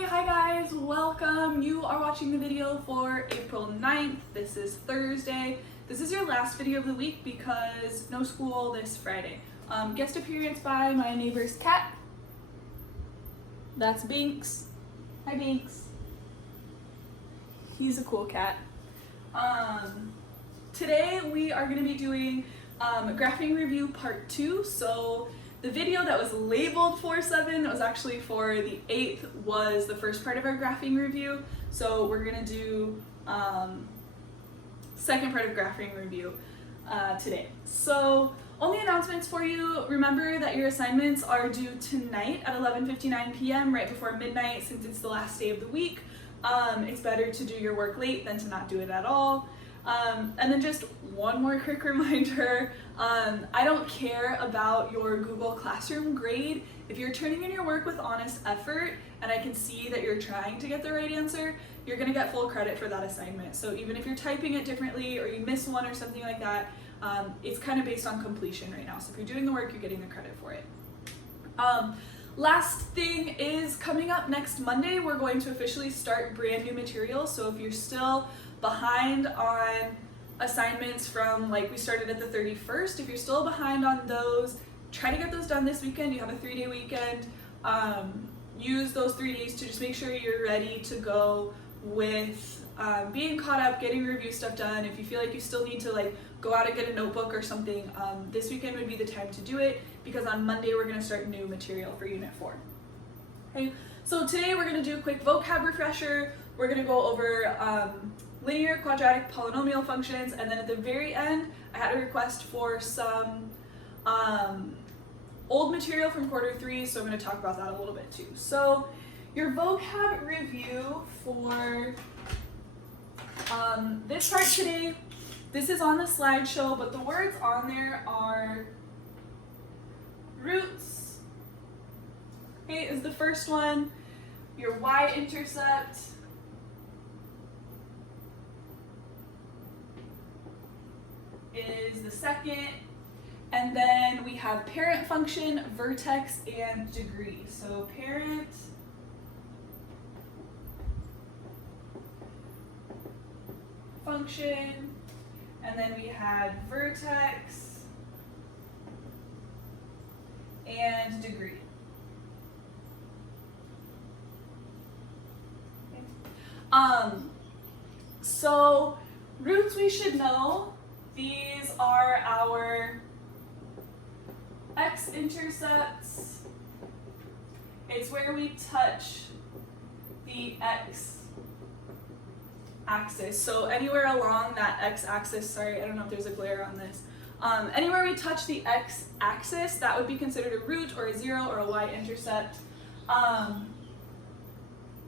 Hey, hi guys, welcome. You are watching the video for April 9th. This is Thursday. This is your last video of the week because no school this Friday. Guest appearance by my neighbor's cat. That's Binks. Hi Binks. He's a cool cat. Today we are going to be doing graphing review part 2. So the video that was labeled 4-7, that was actually for the 8th, was the first part of our graphing review. So we're gonna do second part of graphing review today. So only announcements for you. Remember that your assignments are due tonight at 11:59 p.m. right before midnight, since it's the last day of the week. It's better to do your work late than to not do it at all. And then just one more quick reminder, I don't care about your Google Classroom grade. If you're turning in your work with honest effort and I can see that you're trying to get the right answer, you're going to get full credit for that assignment. So even if you're typing it differently or you miss one or something like that, it's kind of based on completion right now. So if you're doing the work, you're getting the credit for it. Last thing is, coming up next Monday, we're going to officially start brand new material. So if you're still behind on assignments from, like, we started at the 31st, if you're still behind on those, try to get those done this weekend. You have a 3-day weekend. Use those 3 days to just make sure you're ready to go with being caught up, getting review stuff done. If you feel like you still need to go out and get a notebook or something, this weekend would be the time to do it, because on Monday we're going to start new material for Unit 4. Okay, so today we're going to do a quick vocab refresher. We're going to go over linear, quadratic, polynomial functions, and then at the very end I had a request for some old material from quarter 3, so I'm going to talk about that a little bit too. So your vocab review for this part today, this is on the slideshow, but the words on there are roots, okay, is the first one. Your y-intercept, is the second, and then we have parent function, vertex, and degree. So parent, function, and then we had vertex and degree. Okay. So roots we should know. These are our x-intercepts. It's where we touch the x-axis. So anywhere along that x-axis, sorry, I don't know if there's a glare on this. Anywhere we touch the x-axis, that would be considered a root or a 0 or a y-intercept.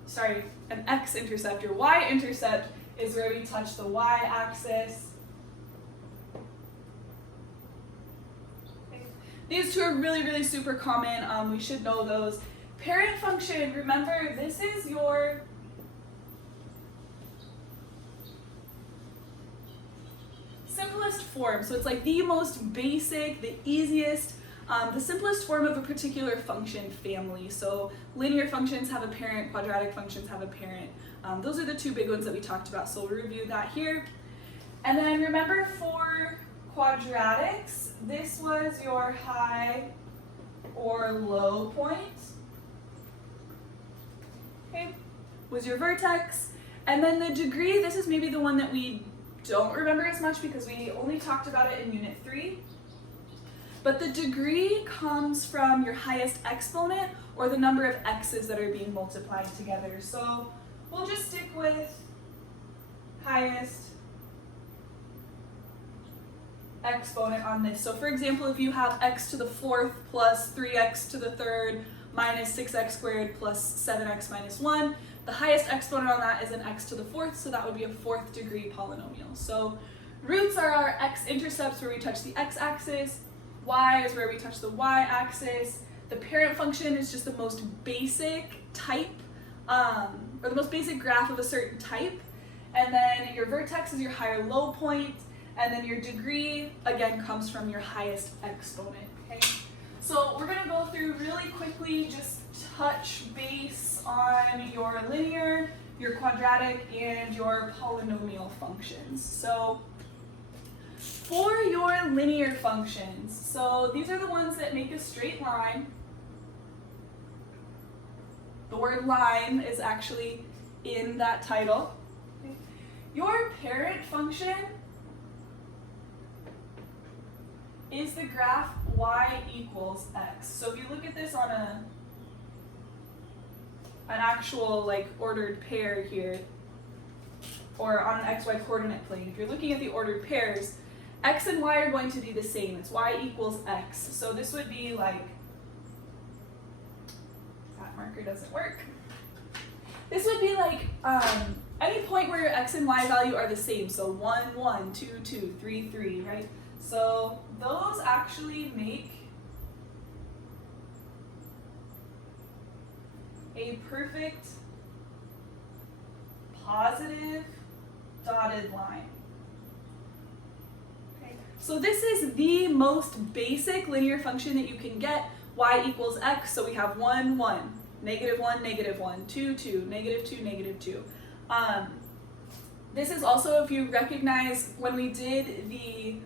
Sorry, an x-intercept. Your y-intercept is where we touch the y-axis. These two are really, really super common. We should know those. Parent function, remember, this is your simplest form. So it's like the most basic, the easiest, the simplest form of a particular function family. So linear functions have a parent, quadratic functions have a parent. Those are the two big ones that we talked about, so we'll review that here. And then remember, for quadratics, this was your high or low point, okay, was your vertex. And then the degree, this is maybe the one that we don't remember as much because we only talked about it in Unit 3. But the degree comes from your highest exponent, or the number of x's that are being multiplied together. So we'll just stick with highest exponent on this. So for example, if you have x to the 4th plus 3x to the 3rd minus 6x squared plus 7x minus 1, the highest exponent on that is an x to the 4th, so that would be a 4th degree polynomial. So roots are our x-intercepts, where we touch the x-axis. Y is where we touch the y-axis. The parent function is just the most basic type, or the most basic graph of a certain type. And then your vertex is your high or low point. And then your degree, again, comes from your highest exponent, okay? So we're going to go through really quickly just touch base on your linear, your quadratic, and your polynomial functions. So for your linear functions, so these are the ones that make a straight line. The word line is actually in that title. Your parent function is the graph y equals x. So if you look at this on an actual like ordered pair here, or on an xy coordinate plane, if you're looking at the ordered pairs, x and y are going to be the same. It's y equals x. So this would be like, that marker doesn't work. This would be like any point where your x and y value are the same. So 1, 1, 2, 2, 3, 3, right? So those actually make a perfect positive dotted line. Okay. So this is the most basic linear function that you can get, y equals x. So we have 1, 1, negative 1, negative 1, 2, 2, negative 2, negative 2. This is also, if you recognize when we did the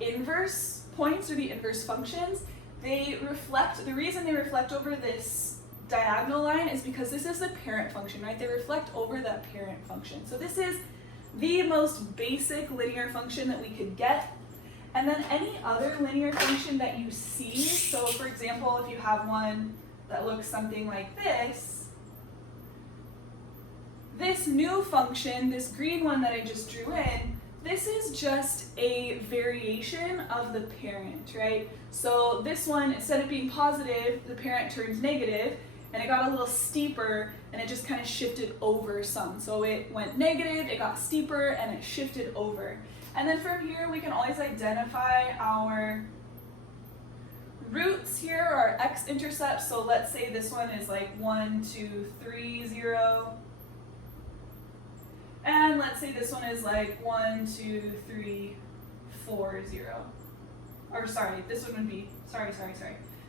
inverse points or the inverse functions, they reflect, the reason they reflect over this diagonal line is because this is the parent function, right? They reflect over that parent function. So this is the most basic linear function that we could get. And then any other linear function that you see, so for example, if you have one that looks something like this new function, this green one that I just drew in, this is just a variation of the parent, right? So this one, instead of being positive, the parent turns negative, and it got a little steeper, and it just kind of shifted over some. So it went negative, it got steeper, and it shifted over. And then from here, we can always identify our roots here, our x-intercepts. So let's say this one is like 1, 2, 3, 0. And let's say this one is like 1, 2, 3, 4, 0. Or sorry, this one would be, sorry.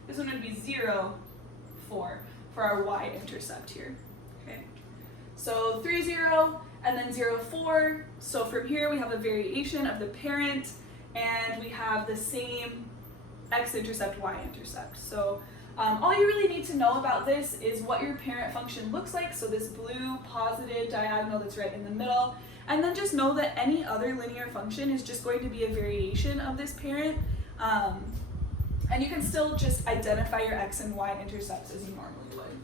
This one would be 0, 4 for our y-intercept here. Okay. So 3, 0, and then 0, 4. So from here we have a variation of the parent, and we have the same x-intercept, y-intercept. So all you really need to know about this is what your parent function looks like, so this blue positive diagonal that's right in the middle, and then just know that any other linear function is just going to be a variation of this parent, and you can still just identify your x and y intercepts as you normally would.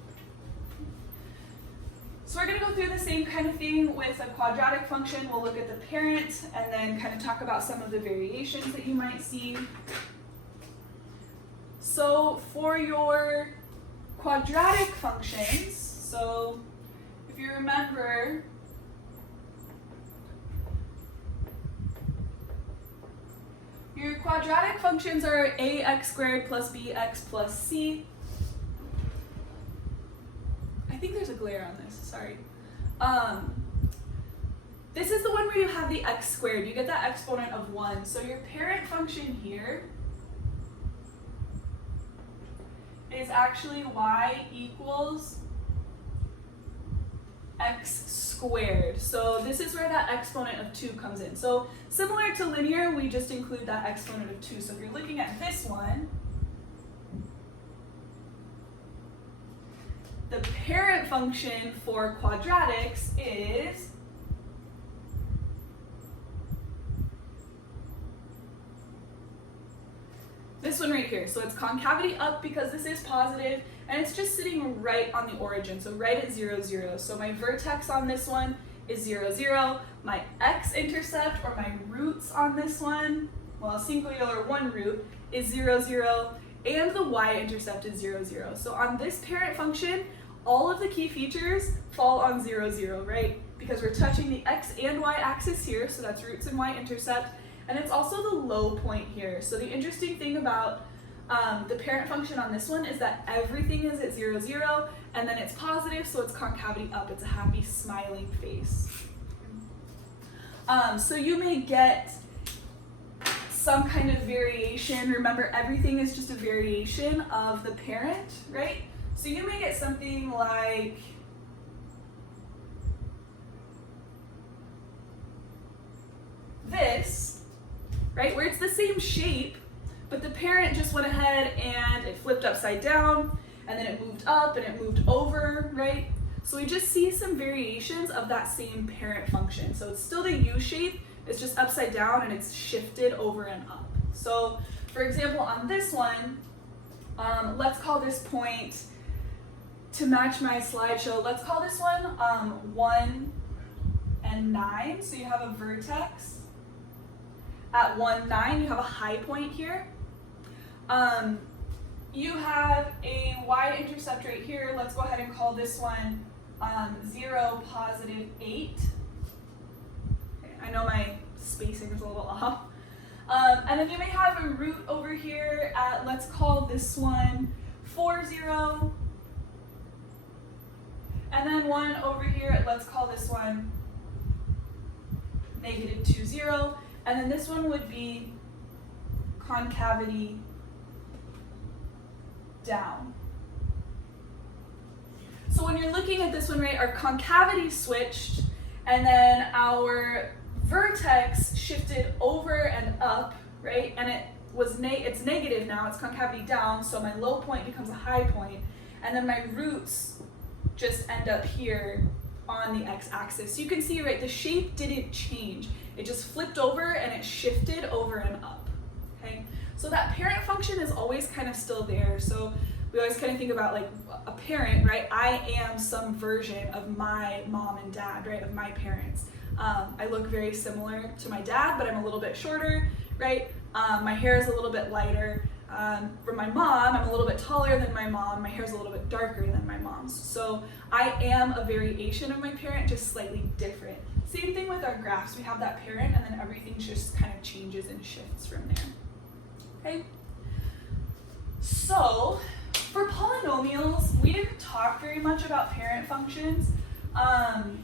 So we're going to go through the same kind of thing with a quadratic function. We'll look at the parent and then kind of talk about some of the variations that you might see. So for your quadratic functions, so if you remember, your quadratic functions are ax squared plus bx plus c. I think there's a glare on this, sorry. This is the one where you have the x squared. You get that exponent of 1. So your parent function here is actually y equals x squared. So this is where that exponent of 2 comes in. So similar to linear, we just include that exponent of 2. So if you're looking at this one, the parent function for quadratics is this one right here. So it's concavity up because this is positive, and it's just sitting right on the origin, so right at 0, 0. So my vertex on this one is 0, 0. My x-intercept, or my roots on this one, well, singular one root, is 0, 0, and the y-intercept is 0, 0. So on this parent function, all of the key features fall on 0, 0, right? Because we're touching the x and y axis here, so that's roots and y-intercept. And it's also the low point here. So the interesting thing about the parent function on this one is that everything is at 0, 0, and then it's positive, so it's concavity up. It's a happy, smiling face. So you may get some kind of variation. Remember, everything is just a variation of the parent, right? So you may get something like this, right, where it's the same shape, but the parent just went ahead and it flipped upside down, and then it moved up and it moved over, right? So we just see some variations of that same parent function. So it's still the U shape, it's just upside down and it's shifted over and up. So for example, on this one, let's call this point, to match my slideshow, let's call this one 1 and 9. So you have a vertex at 1, 9, you have a high point here. You have a y-intercept right here. Let's go ahead and call this one 0, positive 8. Okay, I know my spacing is a little off. And then you may have a root over here at, let's call this one 4, 0. And then one over here at, let's call this one negative 2, 0. And then this one would be concavity down. So when you're looking at this one, right, our concavity switched, and then our vertex shifted over and up, right? And it's negative now, it's concavity down, so my low point becomes a high point, and then my roots just end up here on the x-axis. So you can see, right, the shape didn't change. It just flipped over and it shifted over and up, okay? So that parent function is always kind of still there. So we always kind of think about like a parent, right? I am some version of my mom and dad, right, of my parents. I look very similar to my dad, but I'm a little bit shorter, right? My hair is a little bit lighter. For my mom, I'm a little bit taller than my mom. My hair is a little bit darker than my mom's. So I am a variation of my parent, just slightly different. Same thing with our graphs. We have that parent, and then everything just kind of changes and shifts from there. Okay? So for polynomials, we didn't talk very much about parent functions. I'm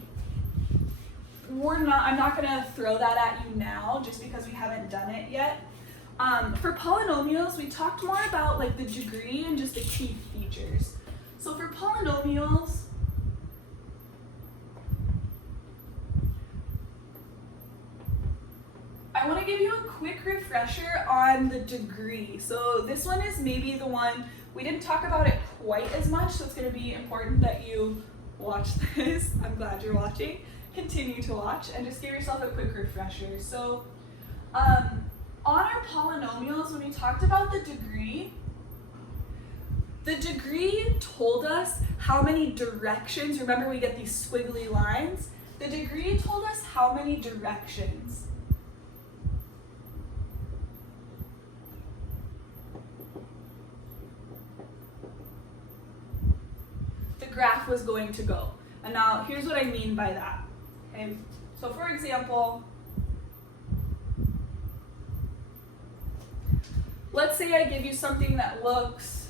not going to throw that at you now just because we haven't done it yet. For polynomials, we talked more about like the degree and just the key features. So for polynomials, I want to give you a quick refresher on the degree. So this one is maybe the one, we didn't talk about it quite as much, so it's going to be important that you watch this. I'm glad you're watching. Continue to watch and just give yourself a quick refresher. So on our polynomials, when we talked about the degree told us how many directions, remember we get these squiggly lines, the degree told us how many directions the graph was going to go. And now here's what I mean by that. Okay? So for example, let's say I give you something that looks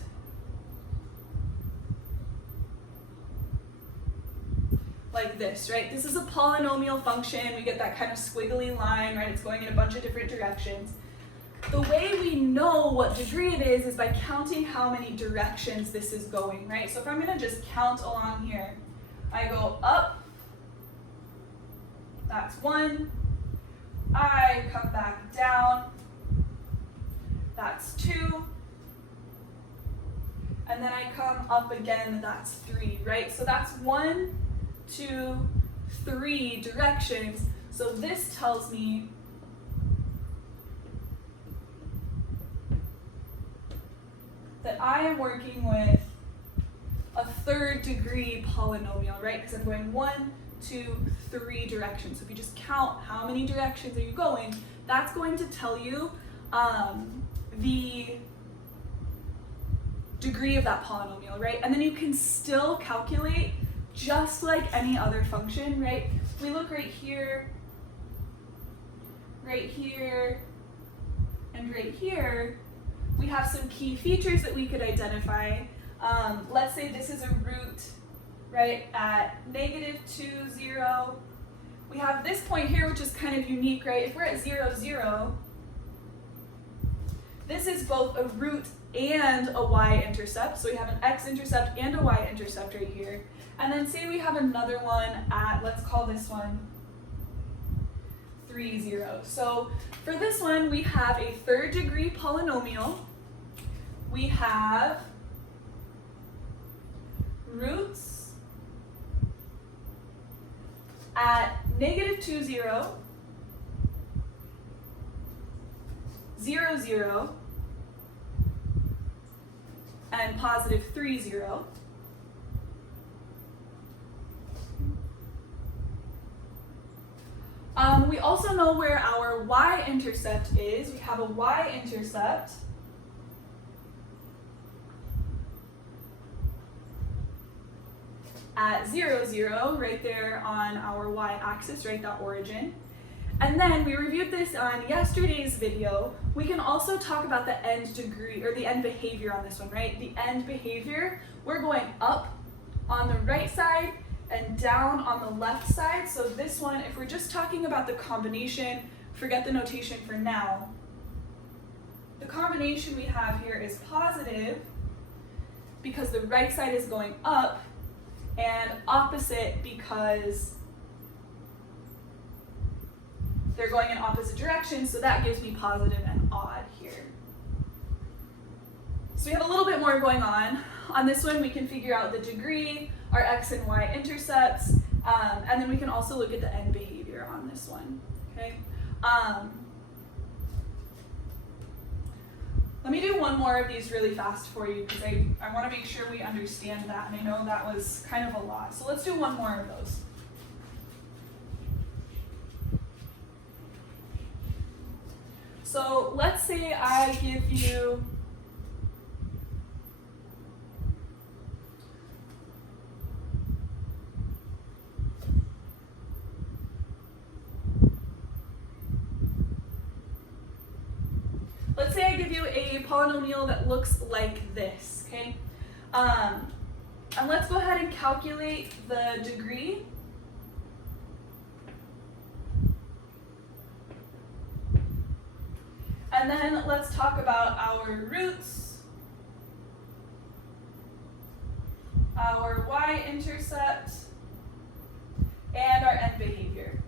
like this, right? This is a polynomial function. We get that kind of squiggly line, right? It's going in a bunch of different directions. The way we know what degree it is by counting how many directions this is going, right? So if I'm going to just count along here, I go up, that's 1. I come back down, that's 2. And then I come up again, that's 3, right? So that's 1, 2, 3 directions. So this tells me that I am working with a third degree polynomial, right? Because I'm going 1, 2, 3 directions. So if you just count how many directions are you going, that's going to tell you the degree of that polynomial, right? And then you can still calculate just like any other function, right? We look right here, and right here. We have some key features that we could identify. Let's say this is a root, right, at -2, 0. We have this point here, which is kind of unique, right? If we're at 0, 0, this is both a root and a y-intercept. So we have an x-intercept and a y-intercept right here. And then say we have another one at, let's call this one 3, 0. So for this one, we have a third degree polynomial. We have roots at -2, 0, 0, 0, and +3, 0. We also know where our y-intercept is. We have a y-intercept at 0, 0, right there on our y-axis, right, that origin. And then we reviewed this on yesterday's video. We can also talk about the end degree, or the end behavior on this one, right? The end behavior, we're going up on the right side and down on the left side. So this one, if we're just talking about the combination, forget the notation for now. The combination we have here is positive because the right side is going up, and opposite because they're going in opposite directions, so that gives me positive and odd here. So we have a little bit more going on. On this one, we can figure out the degree, our x and y intercepts, and then we can also look at the end behavior on this one, okay? Let me do one more of these really fast for you because I want to make sure we understand that, and I know that was kind of a lot. So let's do one more of those. So let's say I give you a polynomial that looks like this, okay? And let's go ahead and calculate the degree. And then let's talk about our roots, our y-intercept, and our end behavior.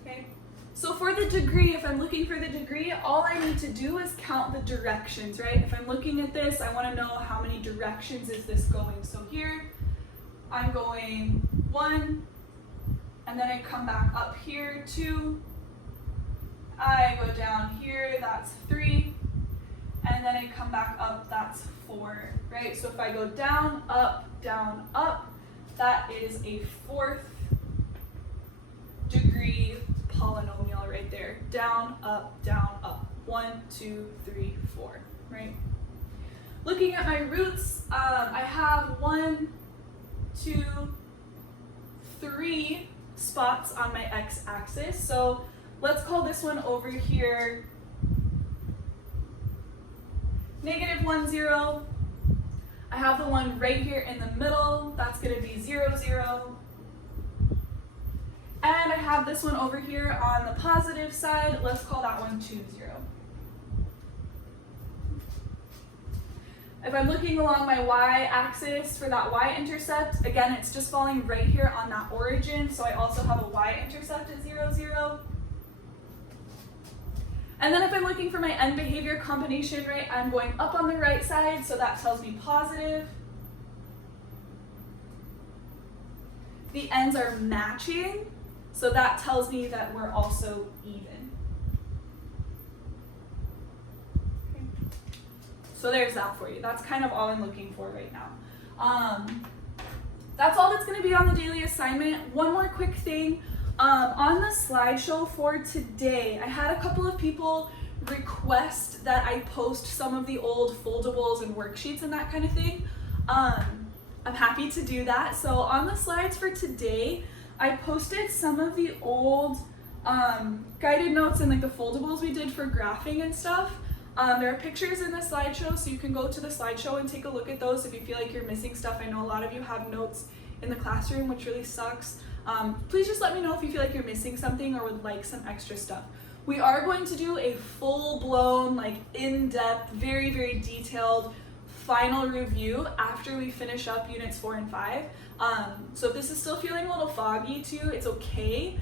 Okay. So for the degree, if I'm looking for the degree, all I need to do is count the directions, right? If I'm looking at this, I want to know how many directions is this going. So here, I'm going 1, and then I come back up here, 2, I go down here, that's 3, and then I come back up, that's 4, right? So if I go down, up, that is a 4th degree polynomial right there. Down, up, 1, 2, 3, 4, right? Looking at my roots, I have 1, 2, 3 spots on my x-axis. So let's call this one over here -1, 0. I have the one right here in the middle. That's going to be 0, 0. And I have this one over here on the positive side. Let's call that one 2, 0. If I'm looking along my y-axis for that y-intercept, again, it's just falling right here on that origin, so I also have a y-intercept at 0, 0. And then if I'm looking for my end behavior combination, right, I'm going up on the right side, so that tells me positive. The ends are matching, so that tells me that we're also even. Okay. So there's that for you. That's kind of all I'm looking for right now. That's all that's going to be on the daily assignment. One more quick thing. On the slideshow for today, I had a couple of people request that I post some of the old foldables and worksheets and that kind of thing. I'm happy to do that. So on the slides for today, I posted some of the old guided notes and like the foldables we did for graphing and stuff. There are pictures in the slideshow, so you can go to the slideshow and take a look at those if you feel like you're missing stuff. I know a lot of you have notes in the classroom, which really sucks. Please just let me know if you feel like you're missing something or would like some extra stuff. We are going to do a full-blown, like in-depth, very, very detailed final review after we finish up units 4 and 5. So if this is still feeling a little foggy to you, it's okay.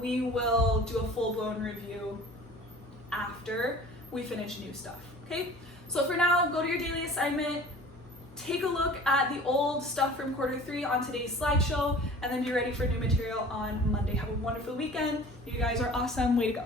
We will do a full-blown review after we finish new stuff, okay? So for now, go to your daily assignment, take a look at the old stuff from quarter 3 on today's slideshow, and then be ready for new material on Monday. Have a wonderful weekend. You guys are awesome. Way to go.